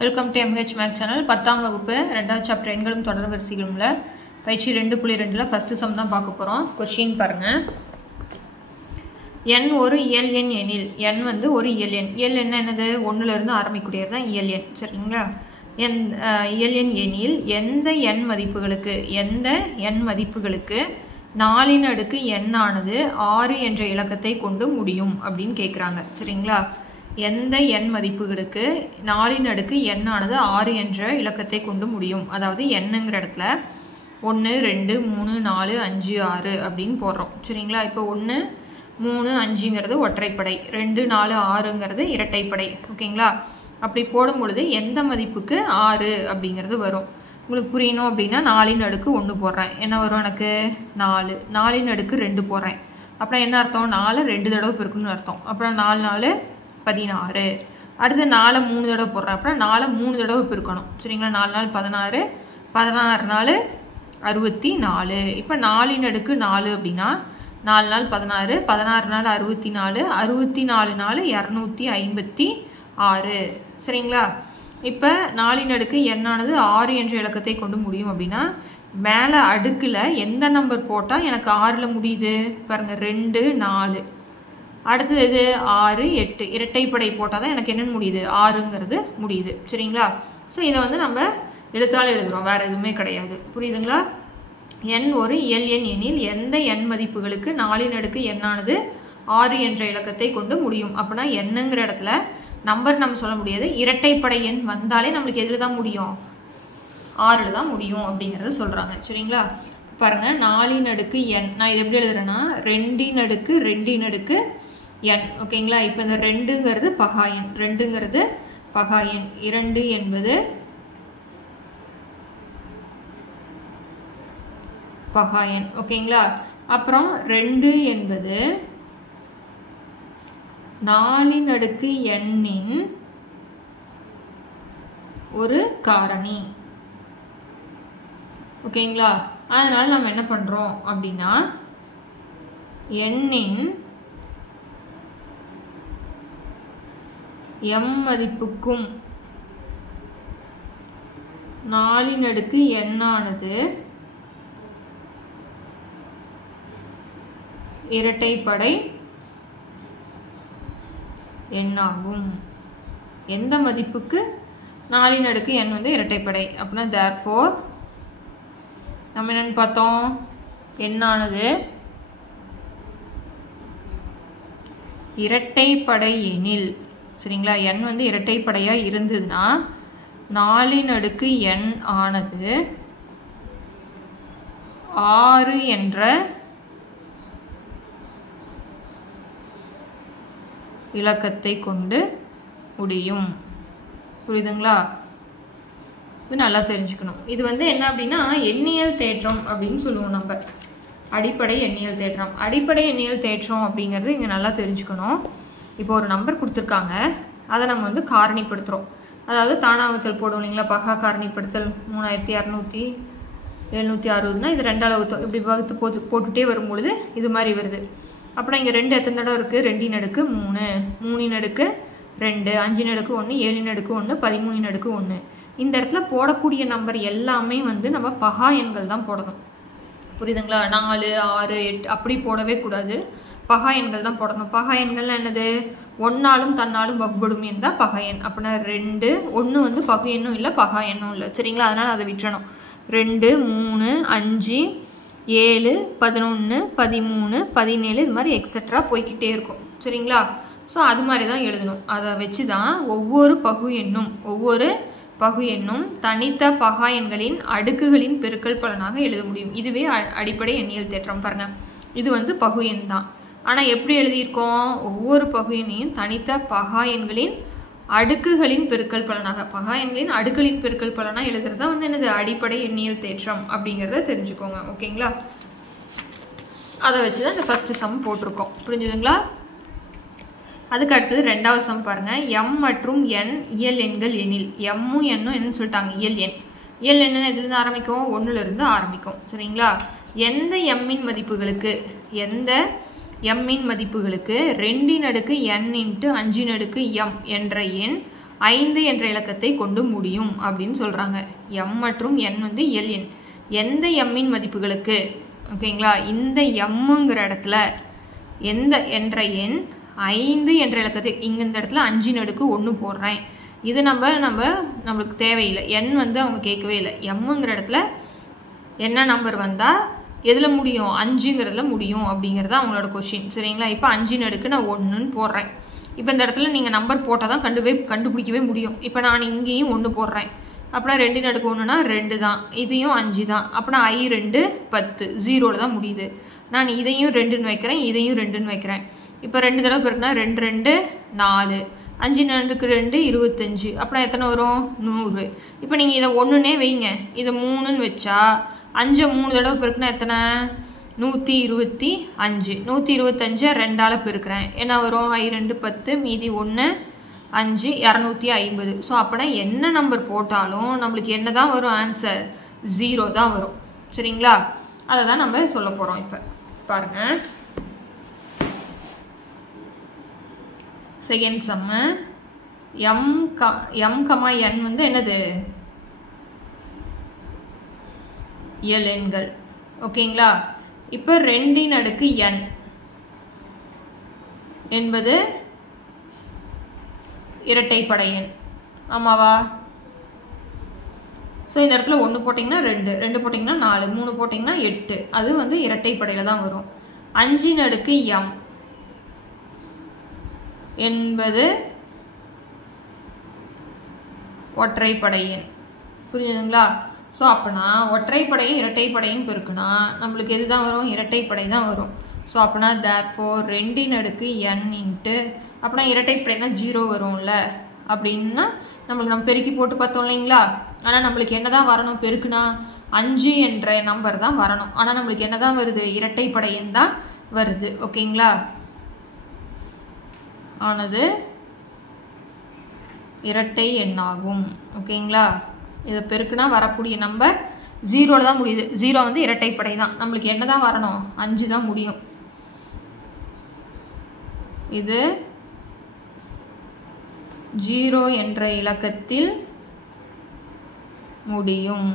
Welcome to MH maths channel. 10ஆம் வகுப்பு 2வது சாப்டர் எண்களும் தொடர் வரிசைகளும்ல பயிற்சி 2.2ல ஃபர்ஸ்ட் சம் தான் பார்க்க போறோம். क्वेश्चन பாருங்க. n ஒரு இயல் எண் எனில் n வந்து ஒரு இயல் எண். இயல் எண் என்னது? 1ல இருந்து ஆரம்பிக்கக்கூடியது தான் இயல் எண். சரிங்களா? இயல் எண் எனில் எந்த n மதிப்புகளுக்கு 4 அடுக்கு n ஆனது 6 என்ற இலக்கத்தை கொண்டு முடியும் அப்படின்னு கேக்குறாங்க. சரிங்களா? எந்த n மதிப்புகளுக்கு 4 அடுக்கு n ஆனது 6 என்ற இலக்கத்தை கொண்டு முடியும். அதாவது nங்கிற இடத்துல 1 2 3 4 5 6 அப்படின்னு போடுறோம். சரிங்களா? இப்போ 1 3 5ங்கிறது ஒற்றைப்படை, 2 4 6ங்கிறது இரட்டைப்படை. ஓகேங்களா? அப்படி போடும் பொழுது எந்த மதிப்புக்கு 6 அப்படிங்கிறது வரும். உங்களுக்கு புரியணும் அப்படின்னா 4 அடுக்கு 1 போடுறேன். என்ன வரும்? எனக்கு 4. 4 அடுக்கு 2 போடுறேன். அப்புறம் என்ன அர்த்தம்? 4 2 தடவை பெருக்கணும்னு அர்த்தம். அப்புறம் 4 4 16. அடுத்து 4 3 தடவை போடுறேன். அப்புறம் 4 3 தடவை பெருக்கணும். சரிங்களா? 4 4 16, 16 4 64. இப்போ 4 அடுக்கு 4 அப்படின்னா 4 4 16, 16 4 64, 64 4 256. சரிங்களா? இப்போ 4 அடுக்கு n ஆனது 6 என்ற இலக்கத்தை கொண்டு முடியும் அப்படின்னா மேலே அடுக்கில் எந்த நம்பர் போட்டால் எனக்கு 6ல் முடியுது பாருங்க. 2 4. அடுத்தது இது 6 8 இரட்டைப்படை போட்டால் தான் எனக்கு என்னென்னு முடியுது? 6ங்கிறது முடியுது. சரிங்களா? ஸோ இதை வந்து நம்ம எழுத்தால் எழுதுகிறோம், வேறு எதுவுமே கிடையாது. புரியுதுங்களா? n ஒரு இயல் எண் எனில் எந்த n மதிப்புகளுக்கு 4 அடுக்கு n ஆனது 6 என்ற இலக்கத்தை கொண்டு முடியும். அப்படின்னா என்னங்கிற இடத்துல நம்பர் நம்ம சொல்ல முடியாது. இரட்டைப்படை எண் வந்தாலே நம்மளுக்கு எதில் தான் முடியும்? 6ல் தான் முடியும் அப்படிங்கிறத சொல்கிறாங்க. சரிங்களா? பாருங்க, 4 அடுக்கு n. நான் இது எப்படி எழுதுறேன்னா 2 அடுக்கு 2 அடுக்கு n. ஓகேங்களா? இப்போ இந்த 2ங்கிறது பகா எண், 2ங்கிறது பகா எண், 2 என்பது பகா எண். ஓகேங்களா? அப்புறம் 2 என்பது 4 அடுக்கு n இன் ஒரு காரணி. ஓகேங்களா? அதனால நம்ம என்ன பண்றோம் அப்படின்னா n இன் m மதிப்புக்கும் 4 அடுக்கு n ஆனது இரட்டைப்படை எண்ணாகும். எந்த மதிப்புக்கு 4 அடுக்கு n வந்து இரட்டைப்படை அப்படின்னா therefore நம்ம என்னன்னு பார்த்தோம்? n ஆனது இரட்டைப்படை எனில், சரிங்களா, n வந்து இரட்டைப்படையா இருந்ததுன்னா 4 அடுக்கு n ஆனது 6 என்ற இலக்கத்தை கொண்டு முடியும். புரியுதுங்களா? இது நல்லா தெரிஞ்சுக்கணும். இது வந்து என்ன அப்படின்னா எண்ணியல் தேற்றம் அப்படின்னு சொல்லுவோம் நம்ம. அடிப்படை எண்ணியல் தேற்றம். அடிப்படை எண்ணியல் தேற்றம் அப்படிங்கிறது இங்கே நல்லா தெரிஞ்சுக்கணும். இப்போ ஒரு நம்பர் கொடுத்துருக்காங்க, அதை நம்ம வந்து காரணிப்படுத்துகிறோம். அதாவது தானாவத்தல் போடும் இல்லைங்களா? பகா காரணிப்படுத்தல் 3260 இது 2 அளவு இப்படி வகுத்து போட்டுகிட்டே வரும்பொழுது இது மாதிரி வருது. அப்புறம் இங்கே 2 எத்தனை தடவை இருக்குது? 2 அடுக்கு 3, 3 அடுக்கு 2, 5 அடுக்கு 1, 7 அடுக்கு 1, 13 அடுக்கு 1. இந்த இடத்துல போடக்கூடிய நம்பர் எல்லாமே வந்து நம்ம பகா எண்கள் தான் போடணும். புரியுதுங்களா? 4 6 8 அப்படி போடவே கூடாது. பகா எண்கள் தான் போடணும். பகா எண்கள் என்னது? 1ஆலும் தன்னாலும் வகுபடும் எண் தான் பகா எண். அப்படின்னா 2 1 வந்து பகு எண்ணும் இல்லை, பகா எண்ணும் இல்லை. சரிங்களா? அதனால் அதை விட்டுறணும். 2 3 5 7 11 13 17 இது மாதிரி எக்ஸெட்ரா போய்கிட்டே இருக்கும். சரிங்களா? ஸோ அது மாதிரி தான் எழுதணும். அதை வச்சு தான் ஒவ்வொரு பகு எண்ணும் தனித்த பகா எண்களின் அடுக்குகளின் பெருக்கல் பலனாக எழுத முடியும். இதுவே அடிப்படை எண்ணியல் தேற்றம். பாருங்க, இது வந்து பகு எண் தான். ஆனால் எப்படி எழுதியிருக்கோம்? ஒவ்வொரு பகு எண்ணையும் தனித்த பகா எண்களின் அடுக்குகளின் பெருக்கல் பலனாக, பகா எண்களின் அடுக்குகளின் பெருக்கல் பலனாக எழுதுறது தான் வந்து என்னது? அடிப்படை எண்ணியல் தேற்றம் அப்படிங்கிறத தெரிஞ்சுக்கோங்க. ஓகேங்களா? அதை வச்சு தான் இந்த ஃபர்ஸ்ட் சம் போட்டிருக்கோம். புரிஞ்சுதுங்களா? அதுக்கு அடுத்தது 2வது சம் பாருங்க. m மற்றும் n இயல் எண்கள் எனில், m-ம் n-ம் என்னன்னு சொல்லிட்டாங்க? இயல் எண். இயல் எண்ணுன்னு எதுலேருந்து ஆரம்பிக்கும்? 1ல் இருந்து ஆரம்பிக்கும். சரிங்களா? எந்த m-இன் மதிப்புகளுக்கு, எந்த எம்மின் மதிப்புகளுக்கு 2 n × 5 m என்ற எண் 5 என்ற இலக்கத்தை கொண்டு முடியும் அப்படின்னு சொல்கிறாங்க. m மற்றும் n வந்து எல் எண். எந்த எம்மின் மதிப்புகளுக்கு ஓகேங்களா இந்த எம்ங்கிற இடத்துல எந்த என்ற எண் 5 என்ற இலக்கத்தை இங்கே இந்த இடத்துல 5 போடுறேன். இது நம்மளுக்கு தேவையில்லை. n வந்து அவங்க கேட்கவே இல்லை. எம்ங்கிற இடத்துல என்ன நம்பர் வந்தால் எதில் முடியும் 5ங்கிறதுல முடியும் அப்படிங்கிறது அவங்களோட கொஷின். சரிங்களா? இப்போ 5 நான் 1ன்னு போடுறேன். இப்போ இந்த இடத்துல நீங்கள் நம்பர் போட்டால் தான் கண்டுபிடிக்கவே முடியும். இப்போ நான் இங்கேயும் 1 போடுறேன். அப்படின்னா 2 1னா 2 தான். இதையும் 5 தான். அப்படின்னா I2 10 0ல் தான் முடியுது. நான் இதையும் 2ன்னு வைக்கிறேன், இதையும் 2ன்னு வைக்கிறேன். இப்போ 2 தடவை பெருக்குனா 2 2 4 5 2 25. அப்படின்னா எத்தனை வரும் 100. இப்போ நீங்கள் இதை 1ன்னே வைங்க. இதை 3ன்னு வச்சா 5 3 தடவை பெருக்குனா எத்தனை 125. 125 2ஆல் பெருக்கிறேன். என்ன வரும் I2 10 மீதி 1 5 250. ஸோ அப்படின்னா என்ன நம்பர் போட்டாலும் நம்மளுக்கு என்ன தான் வரும் ஆன்சர் 0 தான் வரும். சரிங்களா? அதை தான் நம்ம சொல்ல போகிறோம். இப்போ பாருங்கள் செகண்ட் சம்மு m, n வந்து என்னது எல் எண்கள். ஓகேங்களா? இப்போ 2 n என்பது இரட்டைப்படை எண். ஆமாவா? ஸோ இந்த இடத்துல 1 போட்டிங்கன்னா 2 போட்டிங்கன்னா 4 3 போட்டிங்கன்னா 8. அது வந்து இரட்டைப்படையில் தான் வரும். 5 m என்பது ஒற்றைப்படை எண். புரியுதுங்களா? ஸோ அப்படின்னா ஒற்றைப்படையும் இரட்டைப்படையும் பெருக்குனா நம்மளுக்கு எது தான் வரும் இரட்டைப்படை தான் வரும். ஸோ அப்படின்னா therefore 2 n அப்படின்னா இரட்டைப்படைனா 0 வரும்ல. அப்படின்னா நம்ம பெருக்கி போட்டு பார்த்தோம் இல்லைங்களா? ஆனால் நம்மளுக்கு என்ன தான் வரணும் பெருக்குனா 5 என்ற நம்பர் தான் வரணும். ஆனால் நம்மளுக்கு என்ன தான் வருது இரட்டைப்படை எண் தான் வருது. ஓகேங்களா? ஆனது இரட்டை எண்ணாகும். ஓகேங்களா? இதை பெருக்குனா வரக்கூடிய நம்பர் 0ல் தான் முடியுது. 0 வந்து இரட்டைப்படை தான். நம்மளுக்கு என்ன தான் வரணும் 5 தான் முடியும். இது 0 என்ற இலக்கத்தில் முடியும்.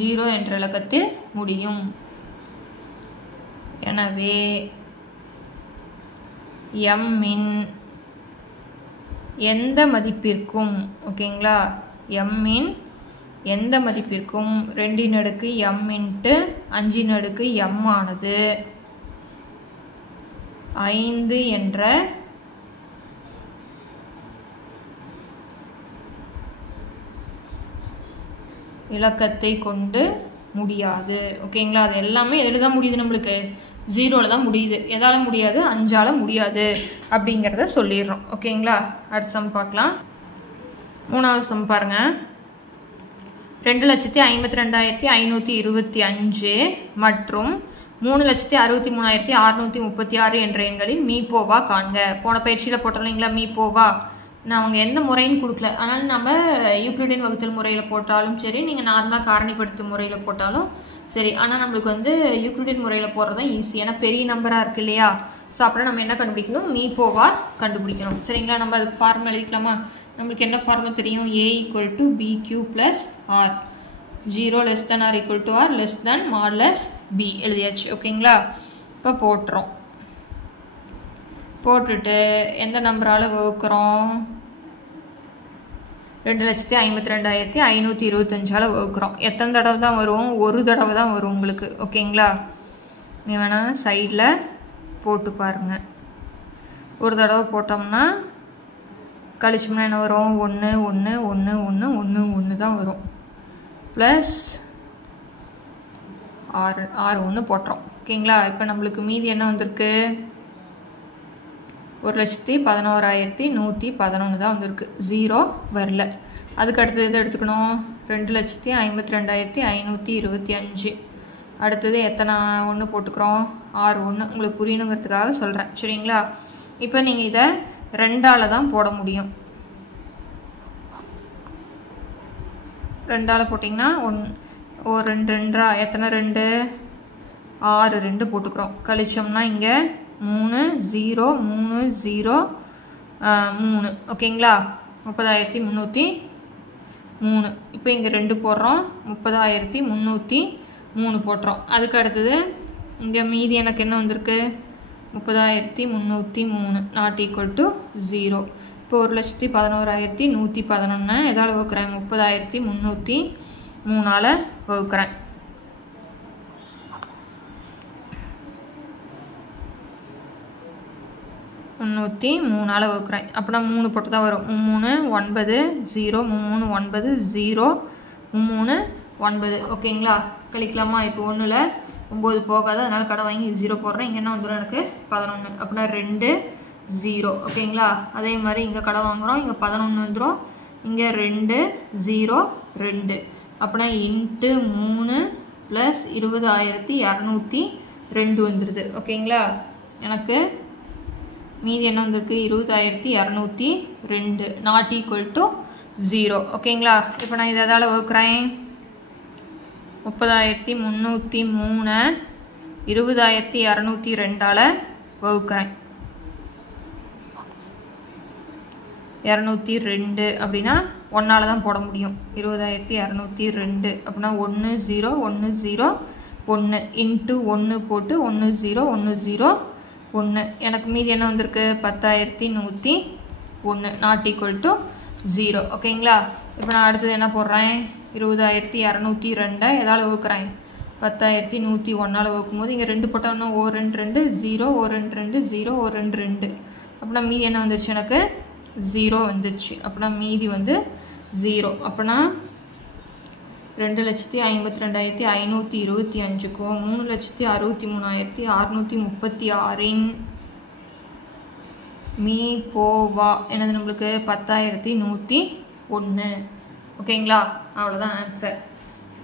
0 என்ற இலக்கத்தில் முடியும். எனவே m-இன் எந்த மதிப்பிற்கும் ஓகேங்களா m-இன் எந்த மதிப்பிற்கும் 2 m × 5 m ஆனது 5 என்ற இலக்கத்தை கொண்டு முடியாது. ஓகேங்களா? அது எல்லாமே எதில் தான் முடியுது நம்மளுக்கு 0ல் தான் முடியுது. எதால் முடியாது 5ஆல் முடியாது அப்படிங்கிறத சொல்லிடுறோம். ஓகேங்களா? அடுத்த சம் பார்க்கலாம். 3வது சம் பாருங்கள். 2,52,525 மற்றும் 3,63,636 என்ற எண்களின் மீப்போவா காண்க. போன பயிற்சியில் போட்டோம் இல்லைங்களா மீப்போவா. நான் அவங்க எந்த முறைன்னு கொடுக்கல. அதனால் நம்ம யூக்ளிடியன் வகுத்தல் முறையில் போட்டாலும் சரி, நீங்கள் நார்மலாக காரணிப்படுத்தும் முறையில் போட்டாலும் சரி. ஆனால் நம்மளுக்கு வந்து யூக்ளிடியன் முறையில் போடுறது தான் ஈஸி. ஏன்னா பெரிய நம்பராக இருக்குது இல்லையா? ஸோ அப்புறம் நம்ம என்ன கண்டுபிடிக்கணும் மீப்போவா கண்டுபிடிக்கணும். சரிங்களா? நம்ம அதுக்கு ஃபார்முலா எழுதிக்கலாமா? நம்மளுக்கு என்ன ஃபார்முலா தெரியும்? A = BQ + R. 0 <r > R mod B எழுதியாச்சு. ஓகேங்களா? இப்போ போட்டுறோம். போட்டுட்டு எந்த நம்பரால் வகுக்கிறோம் 2,52,525 வகுக்கிறோம். எத்தனை தடவை தான் வரும்? ஒரு தடவை தான் வரும் உங்களுக்கு. ஓகேங்களா? நீ வேணால் சைடில் போட்டு பாருங்கள். ஒரு தடவை போட்டோம்னா கழிச்சோம்னா என்ன வரும் 1 1 1 1 1 1 தான் வரும். ப்ளஸ் 6 போட்டுறோம். ஓகேங்களா? இப்போ நம்மளுக்கு மீதி என்ன வந்திருக்கு 1,11,111 தான் வந்திருக்கு. 0 வரல. அதுக்கு அடுத்தது எதை எடுத்துக்கணும் 2,52,525. அடுத்தது எத்தனை 1 போட்டுக்கிறோம் 6 1. உங்களுக்கு புரியணுங்கிறதுக்காக சொல்கிறேன். சரிங்களா? இப்போ நீங்கள் இதை 2ஆல் தான் போட முடியும். 2ஆல் போட்டிங்கன்னா 1 2 2 எத்தனை 2 6 2 போட்டுக்கிறோம். கழிச்சோம்னா இங்கே 3 0 3 0 3 ஓகேங்களா 30,303. இப்போ இங்கே 2 போடுறோம் 30,303 போட்டுறோம். அதுக்கு அடுத்தது இங்கே மீதி எனக்கு என்ன வந்திருக்கு 30,303 நாட் ஈக்குவல் டு 0. இப்போ 1,11,111 எதால் வகுக்கிறேன் 30,303 வகுக்கிறேன். 303 வகுக்கிறேன். அப்படின்னா 3 போட்டு தான் வரும் 3 9 0 3 9 0 3 9 ஓகேங்களா. கழிக்கலாமா. இப்போ 1ல் 9 போகாது, அதனால் கடை வாங்கி 0 போடுறேன். இங்கே என்ன வந்துடும் எனக்கு 11. அப்படின்னா 2 0 ஓகேங்களா. அதே மாதிரி இங்கே கடை வாங்குகிறோம், இங்கே 11 வந்துடும், இங்கே 2 0 2 அப்படின்னா இன்ட்டு 3 ப்ளஸ் 20,202 வந்துடுது ஓகேங்களா. எனக்கு மீதி என்ன வந்திருக்கு 20,202 நாட் ஈக்குவல் டு 0 ஓகேங்களா. இப்போ நான் இதை எதால் வகுக்கிறேன் 30,303 20,202 வகுக்கிறேன். 202 அப்படின்னா 1ஆல் தான் போட முடியும். 20,202 அப்படின்னா 1 0 1 0 1 இன்ட்டு 1 போட்டு 1 0 1 0 1 எனக்கு மீதி என்ன வந்திருக்கு 10,101 நாட் ஈக்குவல் டு 0 ஓகேங்களா. இப்போ நான் அடுத்தது என்ன போடுறேன் 20,202 எதால் வகுக்கிறேன் 10,101 வகுக்கும் போது இங்கே 2 போட்டால் இன்னும் 1 2 2 0 1 2 2 0 1 2 2 அப்படின்னா மீதி என்ன வந்துருச்சு எனக்கு 0 வந்துருச்சு. அப்படின்னா மீதி வந்து 0. அப்படின்னா 2,52,525க்கும் 3,63,636 மீ போவா என்னது நம்மளுக்கு 10,101 ஓகேங்களா. அவ்வளோதான் ஆன்சர்.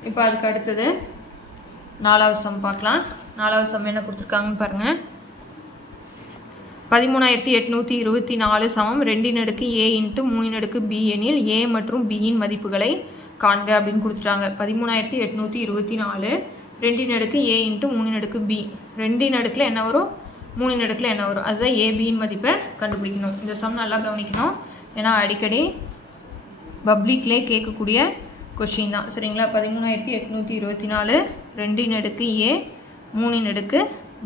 இப்போ அதுக்கு அடுத்தது 4வது சம் பார்க்கலாம். 4வது சம் என்ன கொடுத்துருக்காங்கன்னு பாருங்கள். 13,824 சமம் 2 a இன்ட்டு 3 b எனில் a மற்றும் b இன் மதிப்புகளை காண்க அப்படின்னு கொடுத்துட்டாங்க. 13,824 2 a இன்ட்டு 3 b 2 என்ன வரும் 3 என்ன வரும் அதுதான் ஏபியின் மதிப்பை கண்டுபிடிக்கணும். இந்த சம் நல்லா கவனிக்கணும், ஏன்னா அடிக்கடி பப்ளிக்லே கேட்கக்கூடிய கொஷின் தான் சரிங்களா. 13,824 2 a 3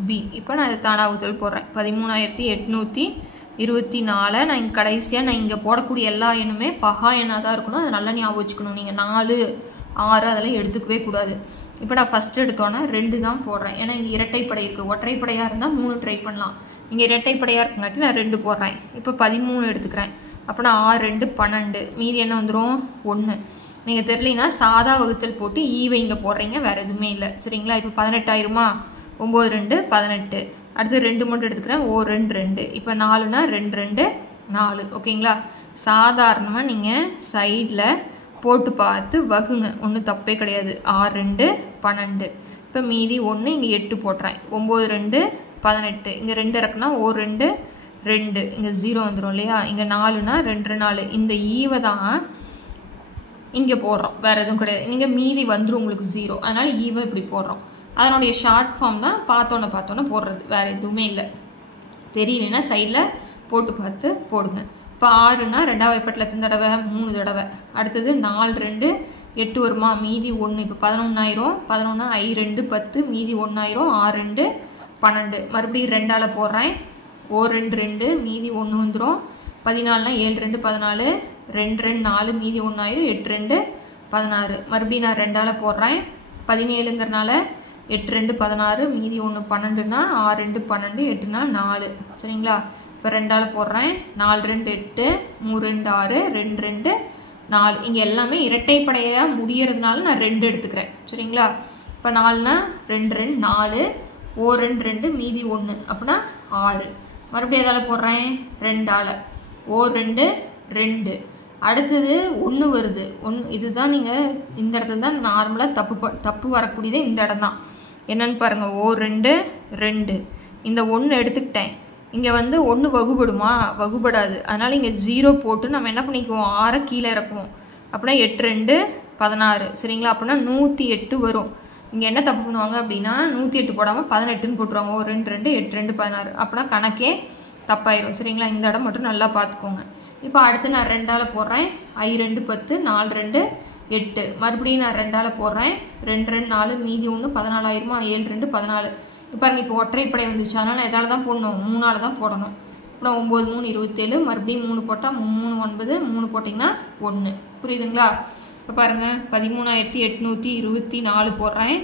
b. இப்போ நான் இதை தானாகுதல் போடுறேன். 13,824 நான் இங்கே கடைசியாக நான் இங்கே போடக்கூடிய எல்லா எண்ணுமே பகா எண்ணாக தான் இருக்கணும். அதை நல்லா ஞாபகம் வச்சுக்கணும். நீங்கள் 4 6 அதெல்லாம் எடுத்துக்கவே கூடாது. இப்போ நான் ஃபஸ்ட்டு எடுத்தோன்னே 2 தான் போடுறேன், ஏன்னா இங்கே இரட்டைப்படை இருக்குது. ஒற்றைப்படையாக இருந்தால் 3 ட்ரை பண்ணலாம், இங்கே இரட்டைப்படையாக இருக்குங்காட்டி நான் 2 போடுறேன். இப்போ 13 எடுத்துக்கிறேன். அப்போ நான் 6 2 12 மீதி என்ன வந்துடும் 1. நீங்கள் தெரியலனா சாதா வகுத்தல் போட்டு ஈவை இங்கே போடுறீங்க, வேறு எதுவுமே இல்லை சரிங்களா. இப்போ 18 ஆயிருமா 9 2 18. அடுத்து 2 மட்டும் எடுத்துக்கிறேன் 1 2 2. இப்போ 4னா 2 2 4 ஓகேங்களா. சாதாரணமாக நீங்கள் சைடில் போட்டு பார்த்து வகுங்க, ஒன்றும் தப்பே கிடையாது. 6 2 12. இப்போ மீதி 1 இங்கே 8 போட்டுறேன். 9 2 18. இங்கே 2 இருக்குன்னா 1 2 2 இங்கே 0 வந்துடும் இல்லையா. இங்கே 4னா 2 4. இந்த ஈவை தான் இங்கே போடுறோம், வேறு எதுவும் கிடையாது. நீங்கள் மீதி வந்துடும் உங்களுக்கு 0, அதனால் ஈவை இப்படி போடுறோம். அதனுடைய ஷார்ட் ஃபார்ம் தான் பார்த்தோன்னே போடுறது, வேறு எதுவுமே இல்லை. தெரியலன்னா சைடில் போட்டு பார்த்து போடுங்க. இப்போ 6னா 2வது வைப்பட்டில் எத்தனை தடவை 3 தடவை. அடுத்தது 4 2 8 வருமா, மீதி 1. இப்போ 11 ஆயிரும். 11 I 2 10 மீதி 1 ஆயிரும். 6 2 12. மறுபடியும் 2ஆல் போடுறேன். 1 2 2 மீதி 1 வந்துடும். 14னா 7 2 14 2 2 4 மீதி 1 ஆயிரும். 8 2 16. மறுபடியும் நான் 2ஆல் போடுறேன். 17ங்கிறனால 8 2 16 மீதி 1 12னா 6 2 12 8னா 4 சரிங்களா. இப்போ 2ஆல் போடுறேன். 4 2 8 3 2 6 2 2 4. இங்கே எல்லாமே இரட்டைப்படையாக முடியறதுனால நான் 2 எடுத்துக்கிறேன் சரிங்களா. இப்போ 4னா 2 2 4 1 2 2 மீதி 1 அப்படின்னா 6. மறுபடியும் எதால் போடுறேன் 2ஆல் 1 2 2. அடுத்தது 1 வருது. 1 இதுதான் நீங்கள் இந்த இடத்துல தான் நார்மலாக தப்பு வரக்கூடியது இந்த இடம் தான். என்னன்னு பாருங்கள் 1 2 2. இந்த 1 எடுத்துக்கிட்டேன். இங்கே வந்து 1 வகுபடுமா, வகுபடாது. அதனால் இங்கே 0 போட்டு நம்ம என்ன பண்ணிக்குவோம் 6 கீழே இறக்குவோம். அப்படின்னா 8 2 16 சரிங்களா. அப்படின்னா 108 வரும். இங்கே என்ன தப்பு பண்ணுவாங்க அப்படின்னா 108 போடாமல் 18ன்னு போட்டுருவாங்க. 1 2 2 8 2 16 அப்படின்னா கணக்கே தப்பாயிரும். சரிங்களா? இந்த இடம் மட்டும் நல்லா பார்த்துக்கோங்க. இப்போ அடுத்து நான் 2ஆல் போடுறேன். I 2 10, 4 2 8. மறுபடியும் நான் 2ஆல் போடுறேன். 2 2 4, மீதி 1 14 ஆயிருமா? 7 2 14. இப்போ பாருங்கள், இப்போ ஒற்றைப்படை வந்துச்சு. அதனால் நான் எதால் தான் போடணும்? 3ஆல் தான் போடணும். அப்புறம் 9 3 27, மறுபடியும் 3 போட்டால் 3 9, 3 போட்டிங்கன்னா 1. புரியுதுங்களா? இப்போ பாருங்கள், 13,824 போடுறேன்.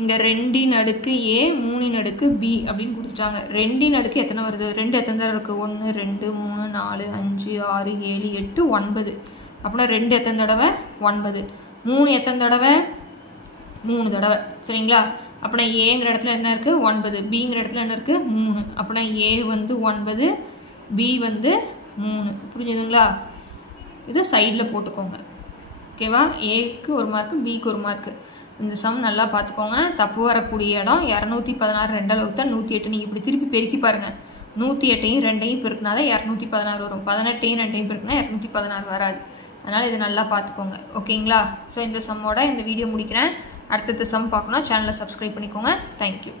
இங்கே 2 அடுக்கு A, 3 அடுக்கு B அப்படின்னு கொடுத்துட்டாங்க. 2 அடுக்கு எத்தனை வருது? 2 எத்தனை தடவை இருக்குது? 1 2 3 4 5 6 7 8 9. அப்படின்னா 2 எத்தனை தடவை? 9. 3 எத்தனை தடவை? 3 தடவை. சரிங்களா? அப்படின்னா ஏங்கிற இடத்துல என்ன இருக்குது? 9. பிங்கிற இடத்துல என்ன இருக்குது? 3. அப்படின்னா A வந்து 9, B வந்து 3. புரிஞ்சுதுங்களா? இது சைடில் போட்டுக்கோங்க. ஓகேவா? ஏக்கு 1 மார்க்கு, பிக்கு 1 மார்க்கு. இந்த சம் நல்லா பார்த்துக்கோங்க. தப்பு வரக்கூடிய இடம் 216 2 அளவுக்கு தான் 108. நீங்கள் இப்படி திருப்பி பெருக்கி பாருங்கள். 108ஐயும் 2ஐயும் பெருக்கினா தான் 216 வரும். 18ஐயும் 2ஐயும் பெருக்கினா 216 வராது. அதனால் இது நல்லா பார்த்துக்கோங்க. ஓகேங்களா? ஸோ இந்த சம்மோட இந்த வீடியோ முடிக்கிறேன். அடுத்தடுத்த சம் பார்க்கணும், சேனலை சப்ஸ்கிரைப் பண்ணிக்கோங்க. தேங்க்யூ.